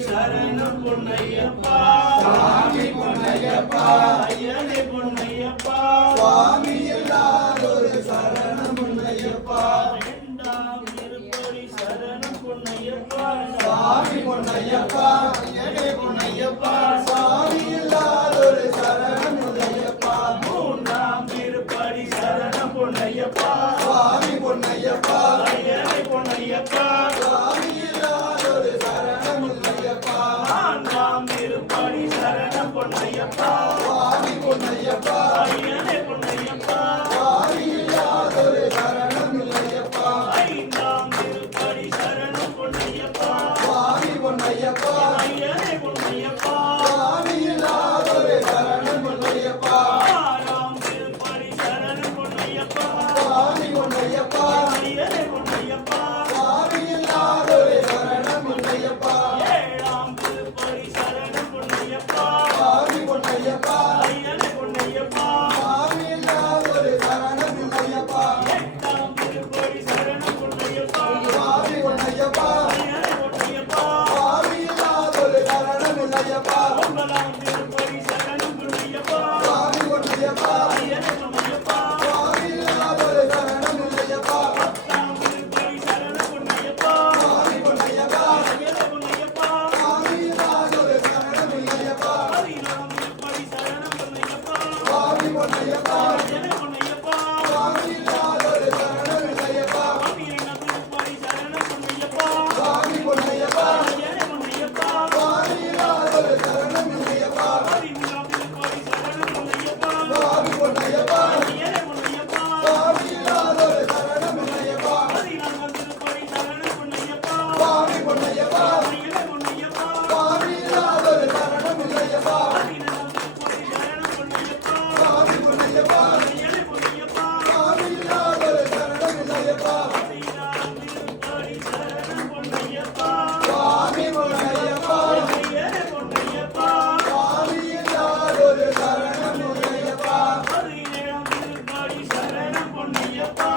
சரணம் பொன்னையப்பா சாமி பொன்னையப்பா ஐயனே பொன்னையப்பா சுவாமி இல்லாதொரு சரணம் பொன்னையப்பா இரண்டாம் திருப்படி சரணம் பொன்னையப்பா சாமி பொன்னையப்பா ஐயனே பொன்னையப்பா சுவாமி இல்லாதொரு சரணம் பொன்னையப்பா மூன்றாம் திருப்படி சரணம் பொன்னையப்பா சுவாமி பொன்னையப்பா ஐயனே பொன்னையப்பா சுவாமி இல்லாதொரு சரணம் பொன்னையப்பா நான்காம் திருப்படி சரணம் பொன்னையப்பா சுவாமி பொன்னையப்பா ஐயனே பொன்னையப்பா சுவாமி இல்லாதொரு சரணம் பொன்னையப்பா ஐந்தாம் திருப்படி சரணம் பொன்னையப்பா சுவாமி பொன்னையப்பா ஐயனே பொன்னையப்பா சுவாமி இல்லாதொரு சரணம் பொன்னையப்பா ஆறாம் திருப்படி சரணம் பொன்னையப்பா சுவாமி பொன்னையப்பா ஐயனே பொன்னையப்பா சுவாமி இல்லாதொரு சரணம் பொன்னையப்பா ஏழாம் திருப்படி சரணம் பொன்னையப்பா சுவாமி பொன்னையப்பா ஐயனே பொன்னையப்பா சுவாமி இல்லாதொரு சரணம் பொன்னையப்பா எட்டாம் திருப்படி சரணம் பொன்னையப்பா சுவாமி பொன்னையப்பா ஐயனே பொன்னையப்பா சுவாமி இல்லாதொரு சரணம் பொன்னையப்பா ஒன்பதாம் திருப்படி சரணம் பொன்னையப்பா சுவாமி பொன்னையப்பா ஐயனே பொன்னையப்பா சுவாமி இல்லாதொரு சரணம் பொன்னையப்பா பத்தாம் திருப்படி சரணம் பொன்னையப்பா சுவாமி பொன்னையப்பா ஐயனே பொன்னையப்பா சுவாமி இல்லாதொரு சரணம் பொன்னையப்பா பதினாம் திருப்படி சரணம் பொன்னையப்பா சுவாமி பொன்னையப்பா ஐயனே பொன்னையப்பா சுவாமி இல்லாதொரு சரணம் பொன்னையப்பா பன்னிரெண்டாம் திருப்படி சரணம் பொன்னையப்பா சுவாமி பொன்னையப்பா ஐயனே பொன்னையப்பா சுவாமி இல்லாதொரு சரணம் பொன்னையப்பா பதிமூன்றாம் திருப்படி சரணம் பொன்னையப்பா சுவாமி பொன்னையப்பா ஐயனே பொன்னையப்பா சுவாமி இல்லாதொரு சரணம் பொன்னையப்பா பதினான்காம் திருப்படி சரணம் பொன்னையப்பா சுவாமி பொன்னையப்பா ஐயனே பொன்னையப்பா சுவாமி இல்லாதொரு சரணம் பொன்னையப்பா பதினெட்டாம் திருப்படி சரணம் பொன்னையப்பா சுவாமி பொன்னையப்பா ஐயனே பொன்னையப்பா சுவாமி இல்லாதொரு சரணம் பொன்னையப்பா பதினாறாம் திருப்படி சரணம் பொன்னையப்பா சுவாமி பொன்னையப்பா ஐயனே பொன்னையப்பா சுவாமி இல்லாதொரு சரணம் பொன்னையப்பா பதினேழாம் திருப்படி சரணம் பொன்னையப்பா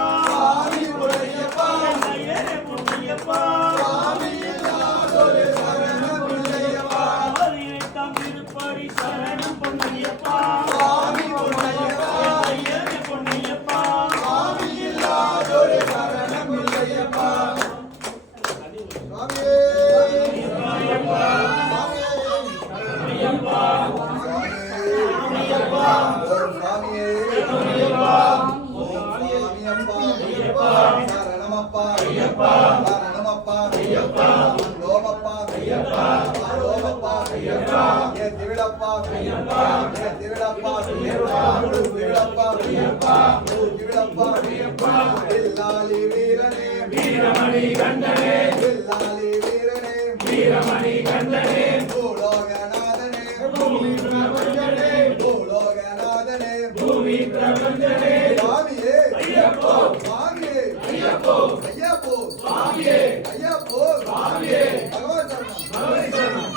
சுவாமி பொன்னையப்பா ஐயனே பொன்னையப்பா சுவாமி இல்லாதொரு சரணம் பொன்னையப்பா பதினெட்டாம் திருப்படி சரணம் பொன்னையப்பா சுவாமி பொன்னையப்பா ஐயனே பொன்னையப்பா சுவாமி இல்லாதொரு சரணம் பொன்னையப்பா சுவாமியே வீரமணி கண்டனே வில்லாலி வீரனே வீரமணி கண்டனே பூலோகநாதனே பூமி பிரபஞ்சனே பூலோகநாதனே பூமி பிரபஞ்சனே சுவாமியே ஐயப்போ சுவாமியே ஐயப்போ ஐயப்போ சுவாமியே ஐயப்போ சுவாமியே பகவான் சரணம் பகவதி சரணம்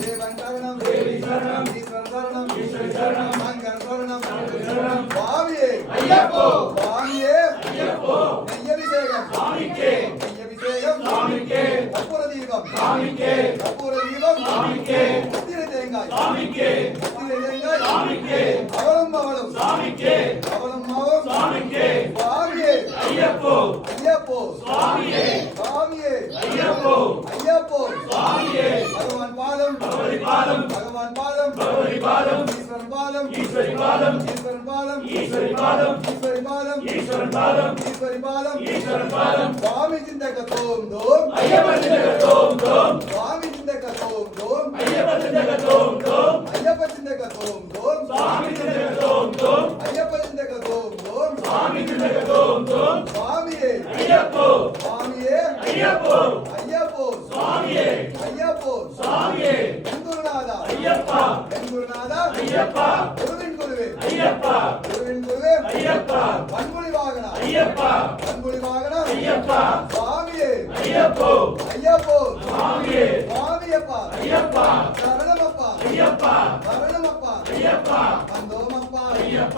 தேவன் சரணம் தேவி சரணம் ஈஸ்வர சரணம் ஈஸ்வரி சரணம் மங்கன் சரணம் சரணம் சுவாமியே ஐயப்போ சுவாமியே ஐயப்போ நெய்யபிஷேகம் சுவாமிக்கே நெய்யபிஷேகம் சுவாமிக்கே கற்பூர தீபம் சுவாமிக்கே கற்பூர தீபம் சுவாமிக்கே முத்திரை தேங்காய் சுவாமிக்கே முத்திரை தேங்காய் சுவாமிக்கே அவளும் அவளும் சுவாமிக்கே அவளும் அவளும் சுவாமிக்கே சுவாமியே ஐயப்போ ஐயப்போ சுவாமியே சுவாமியே ஐயப்போ ஐயப்போ சுவாமியே பகவான் பாதம் பகவதி பாதம் பகவான் பாதம் பகவதி பாதம் ஈஸ்வரன் பாதம் ஈஸ்வரி பாதம் ஈஸ்வரன் பாதம் ஈஸ்வரி பாதம் ஈஸ்வரி பாதம் ஈஸ்வரன் பாதம் ஈஸ்வரி பாதம் ஈஸ்வரன் பாதம் சுவாமி சிந்தக தோம் தோம் ஐயப்ப சிந்தக தோம் தோம் சுவாமி சிந்தக தோம் தோம் ஐயப்ப சிந்தக தோம் தோம் ஐயப்ப சிந்தக தோம் தோம் சுவாமி சிந்தக தோம் தோம் ஐயப்ப சிந்தக தோம் தோம் சுவாமி சிந்தக தோம் தோம் சுவாமியே ஐயப்போ சுவாமியே ஐயப்போ ஐயப்போ சுவாமியே ஐயப்போ சுவாமியே குருநாதா ஐயப்பா குருநாதா ஐயப்பா குருவின் குருவே ஐயப்பா குருவின் குருவே ஐயப்பா பன்முடி வாகனா ஐயப்பா பன்முடி வாகனா ஐயப்பா சுவாமியே ஐயப்போ ஐயப்போ சுவாமியே சுவாமியப்பா ஐயப்பா சரணமப்பா ஐயப்பா சரணமப்பா ஐயப்பா வந்தோமப்பா ஐயப்பா